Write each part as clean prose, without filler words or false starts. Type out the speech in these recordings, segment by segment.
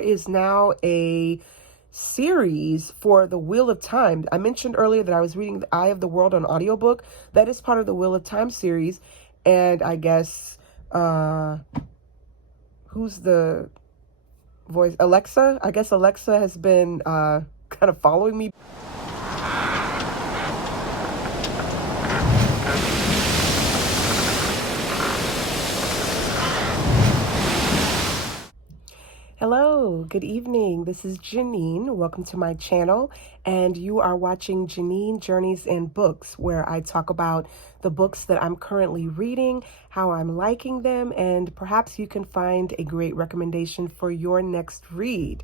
is now a series for the Wheel of Time. I mentioned earlier that I was reading The Eye of the World on audiobook. That is part of the Wheel of Time series. And I guess, who's the voice? Alexa? I guess Alexa has been kind of following me. Hello, good evening. This is Janine. Welcome to my channel. And you are watching Janine Journeys and Books, where I talk about the books that I'm currently reading, how I'm liking them, and perhaps you can find a great recommendation for your next read.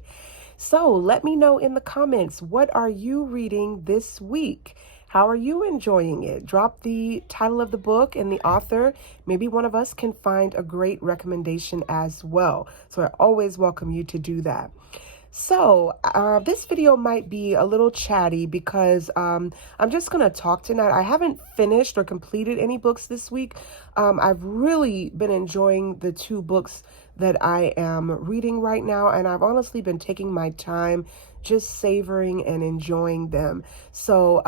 So let me know in the comments, what are you reading this week? How are you enjoying it? Drop the title of the book and the author. Maybe one of us can find a great recommendation as well. So I always welcome you to do that. So this video might be a little chatty because I'm just going to talk tonight. I haven't finished or completed any books this week. I've really been enjoying the two books that I am reading right now, and I've honestly been taking my time just savoring and enjoying them. So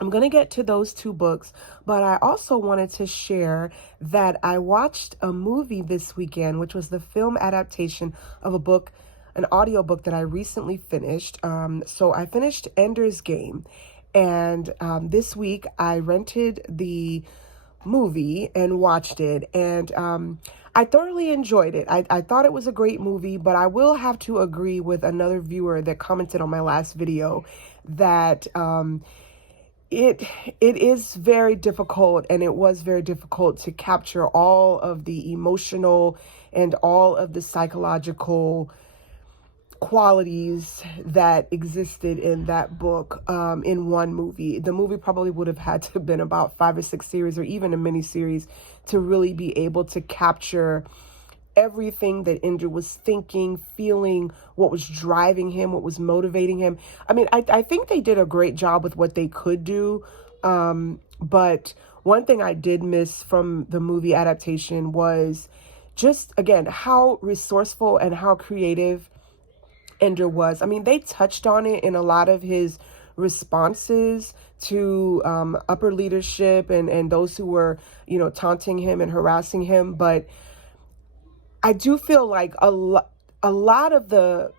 I'm going to get to those two books, but I also wanted to share that I watched a movie this weekend, which was the film adaptation of a book, an audiobook that I recently finished. So I finished Ender's Game, and this week I rented the movie and watched it, and I thoroughly enjoyed it. I thought it was a great movie, but I will have to agree with another viewer that commented on my last video that it is very difficult, and it was very difficult to capture all of the emotional and all of the psychological qualities that existed in that book in one movie. The movie probably would have had to have been about 5 or 6 series or even a mini series to really be able to capture everything that Ender was thinking, feeling, what was driving him, what was motivating him. I mean, I think they did a great job with what they could do. But one thing I did miss from the movie adaptation was just, again, how resourceful and how creative Ender was. I mean, they touched on it in a lot of his responses to upper leadership and those who were, taunting him and harassing him. But I do feel like a lot of the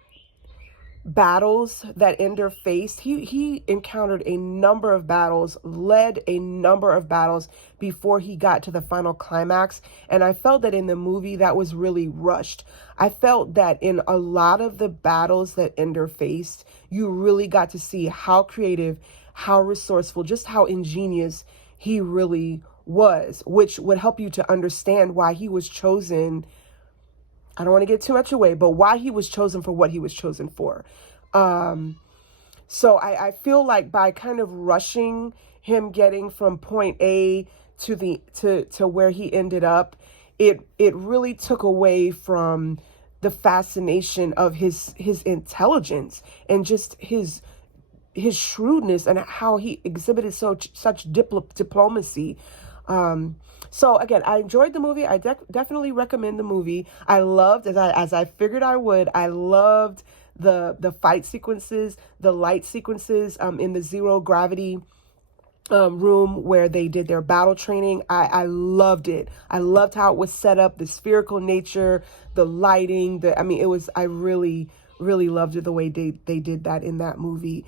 battles that Ender faced, he encountered a number of battles, led a number of battles before he got to the final climax. And I felt that in the movie that was really rushed. I felt that in a lot of the battles that Ender faced, you really got to see how creative, how resourceful, just how ingenious he really was, which would help you to understand why he was chosen. I don't want to get too much away, but why he was chosen for what he was chosen for. So I feel like by kind of rushing him getting from point A to where he ended up, it really took away from the fascination of his intelligence and just his shrewdness and how he exhibited such diplomacy. So again, I enjoyed the movie. I definitely recommend the movie. I loved, as I figured I would, I loved the fight sequences, the light sequences in the zero gravity room where they did their battle training. I loved it. I loved how it was set up, the spherical nature, the lighting, I really loved it the way they did that in that movie.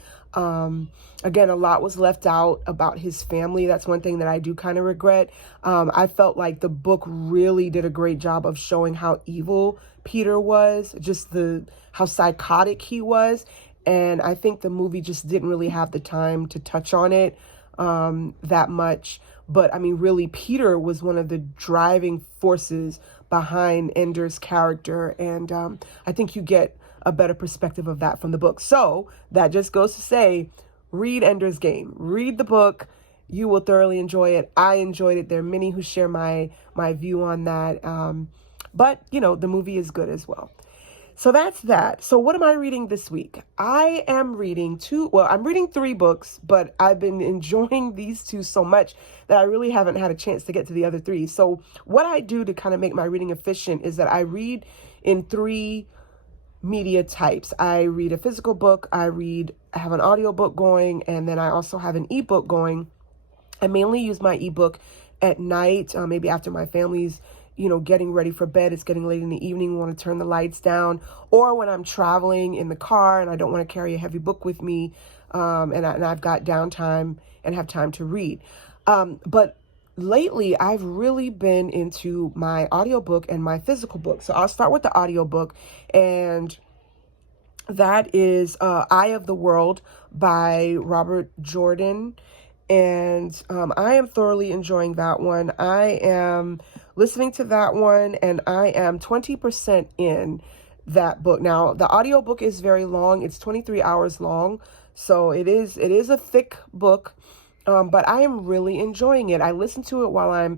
Again, a lot was left out about his family. That's one thing that I do kind of regret. I felt like the book really did a great job of showing how evil Peter was, just how psychotic he was. And I think the movie just didn't really have the time to touch on it that much. But I mean, really, Peter was one of the driving forces behind Ender's character. And I think you get a better perspective of that from the book. So that just goes to say, read Ender's Game, read the book. You will thoroughly enjoy it. I enjoyed it. There are many who share my view on that. But the movie is good as well. So that's that. So what am I reading this week? I am reading I'm reading 3 books, but I've been enjoying these 2 so much that I really haven't had a chance to get to the other 3. So what I do to kind of make my reading efficient is that I read in 3 media types. I read a physical book, I have an audiobook going, and then I also have an ebook going. I mainly use my ebook at night, maybe after my family's, getting ready for bed. It's getting late in the evening. We want to turn the lights down, or when I'm traveling in the car and I don't want to carry a heavy book with me, and I've got downtime and have time to read. But lately, I've really been into my audiobook and my physical book. So I'll start with the audiobook, and that is Eye of the World by Robert Jordan. And I am thoroughly enjoying that one. I am listening to that one, and I am 20% in that book. Now, the audiobook is very long. It's 23 hours long. So it is a thick book, but I am really enjoying it. I listen to it while I'm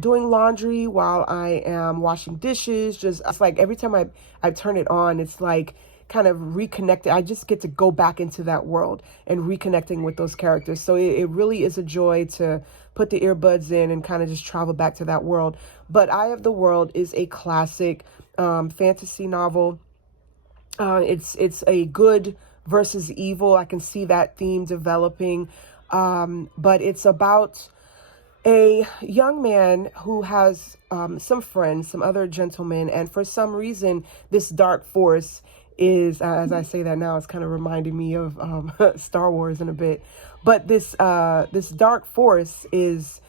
doing laundry, while I am washing dishes. It's like every time I turn it on, it's like kind of reconnected. I just get to go back into that world and reconnecting with those characters. So it really is a joy to put the earbuds in and kind of just travel back to that world. But Eye of the World is a classic fantasy novel. It's a good versus evil. I can see that theme developing. But it's about a young man who has some friends, some other gentlemen, and for some reason, this dark force is, as I say that now, it's kind of reminding me of Star Wars in a bit. But this dark force is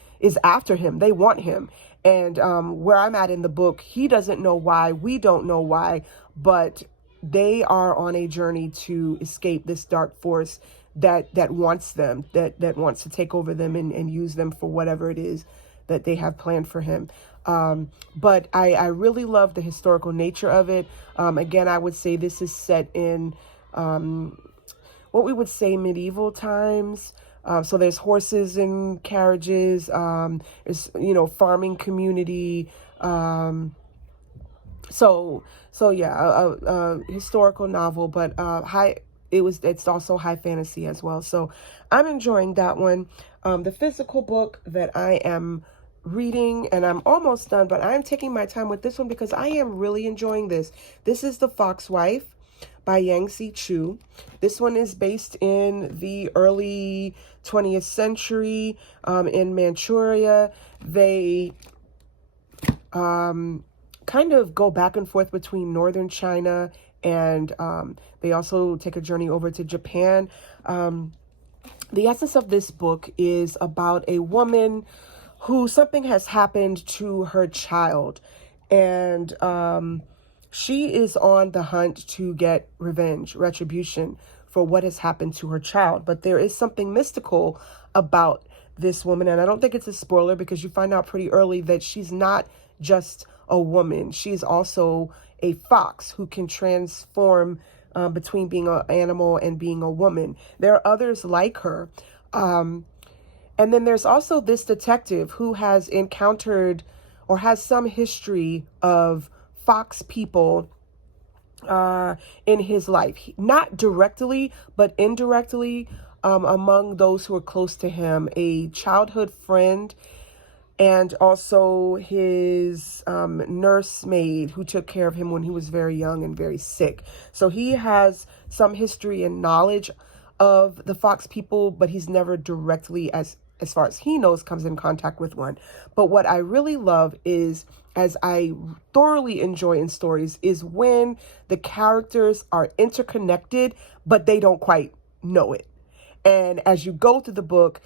after him. They want him. And where I'm at in the book, he doesn't know why. We don't know why. But they are on a journey to escape this dark force that wants them, that wants to take over them and use them for whatever it is that they have planned for him. But I really love the historical nature of it. Again, I would say this is set in what we would say medieval times. So there's horses and carriages. There's, farming community. So yeah, a historical novel, but it's also high fantasy as well. So I'm enjoying that one. The physical book that I am reading, and I'm almost done, but I'm taking my time with this one because I am really enjoying this. This is The Fox Wife by Yangsze Choo. This one is based in the early 20th century in Manchuria. They kind of go back and forth between northern China, and they also take a journey over to Japan. The essence of this book is about a woman who something has happened to her child, and she is on the hunt to get revenge, retribution for what has happened to her child. But there is something mystical about this woman, and I don't think it's a spoiler because you find out pretty early that she's not just a woman. She's also a fox who can transform between being an animal and being a woman. There are others like her. And then there's also this detective who has encountered or has some history of fox people in his life. Not directly, but indirectly among those who are close to him. A childhood friend, and also his nursemaid who took care of him when he was very young and very sick. So he has some history and knowledge of the fox people, but he's never directly, as far as he knows, comes in contact with one. But what I really love is, as I thoroughly enjoy in stories, is when the characters are interconnected, but they don't quite know it. And as you go through the book,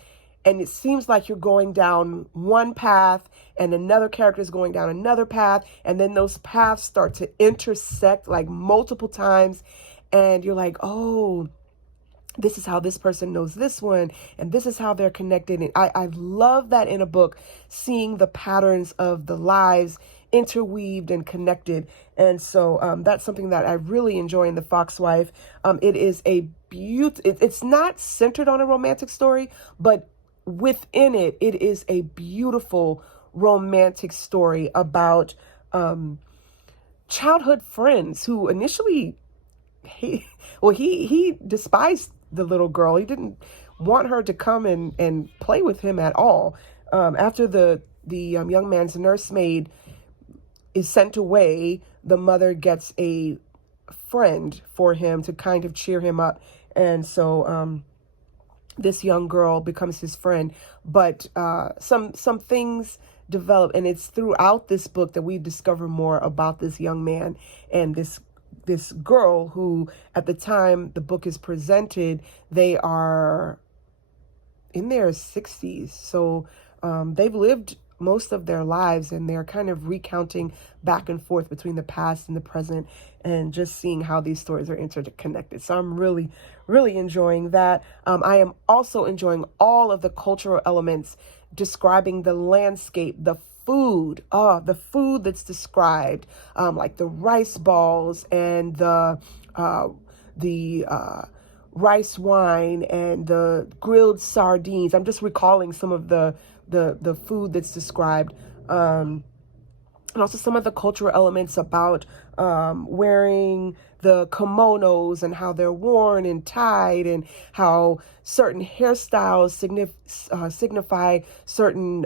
and it seems like you're going down one path and another character is going down another path, and then those paths start to intersect like multiple times, and you're like, oh, this is how this person knows this one, and this is how they're connected. And I love that in a book, seeing the patterns of the lives interweaved and connected. And so that's something that I really enjoy in The Fox Wife. It is a it's not centered on a romantic story, but within it, it is a beautiful romantic story about childhood friends who initially he despised the little girl. He didn't want her to come and play with him at all. After the young man's nursemaid is sent away, the mother gets a friend for him to kind of cheer him up. And so this young girl becomes his friend. But some things develop, and it's throughout this book that we discover more about this young man and this girl who, at the time the book is presented, they are in their 60s. So they've lived most of their lives, and they're kind of recounting back and forth between the past and the present, and just seeing how these stories are interconnected. So I'm really, really enjoying that. I am also enjoying all of the cultural elements describing the landscape, the food that's described, like the rice balls and the rice wine and the grilled sardines. I'm just recalling some of the food that's described, and also some of the cultural elements about wearing the kimonos and how they're worn and tied, and how certain hairstyles signify certain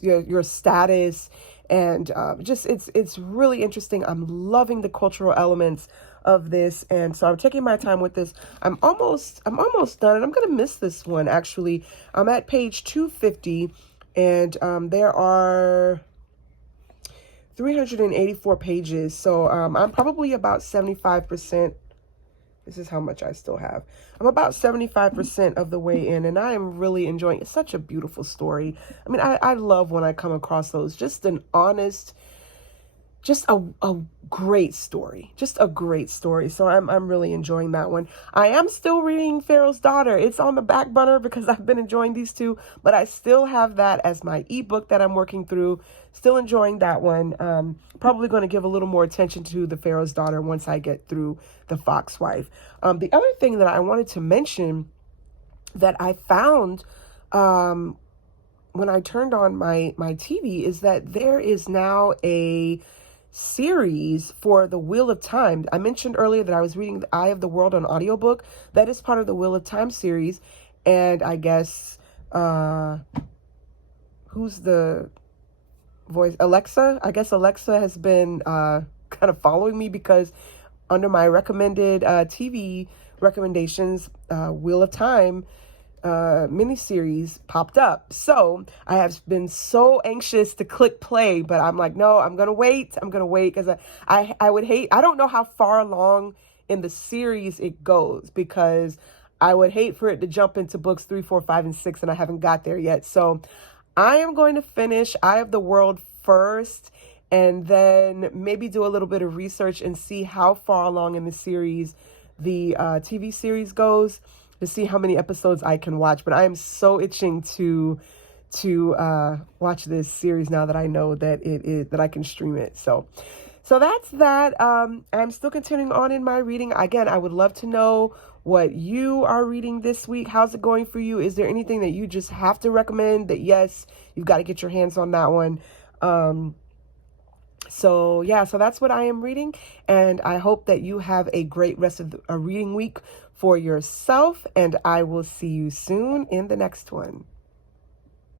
your status, and just it's really interesting. I'm loving the cultural elements of this, and so I'm taking my time with this. I'm almost done, and I'm gonna miss this one actually. I'm at page 250, and there are 384 pages, so I'm probably about 75%. This is how much I still have. I'm about 75% of the way in, and I am really enjoying it. It's such a beautiful story. I mean, I love when I come across those. Just an honest, just a great story. Just a great story. So I'm really enjoying that one. I am still reading Pharaoh's Daughter. It's on the back burner because I've been enjoying these two, but I still have that as my ebook that I'm working through. Still enjoying that one. Probably going to give a little more attention to the Pharaoh's Daughter once I get through the Fox Wife. The other thing that I wanted to mention that I found when I turned on my TV is that there is now a series for the Wheel of Time. I mentioned earlier that I was reading The Eye of the World on audiobook. That is part of the Wheel of Time series. And I guess, who's the voice? Alexa? I guess Alexa has been kind of following me, because under my recommended TV recommendations, Wheel of Time miniseries popped up. So I have been so anxious to click play, but I'm like, no, I'm going to wait. Because I would hate, I don't know how far along in the series it goes, because I would hate for it to jump into books 3, 4, 5, and 6, and I haven't got there yet. So I am going to finish Eye of the World first, and then maybe do a little bit of research and see how far along in the series the TV series goes, to see how many episodes I can watch. But I am so itching to watch this series now that I know that that I can stream it. So that's that. I'm still continuing on in my reading. Again, I would love to know what you are reading this week. How's it going for you? Is there anything that you just have to recommend that, yes, you've got to get your hands on that one? So that's what I am reading, and I hope that you have a great rest of a reading week for yourself, and I will see you soon in the next one.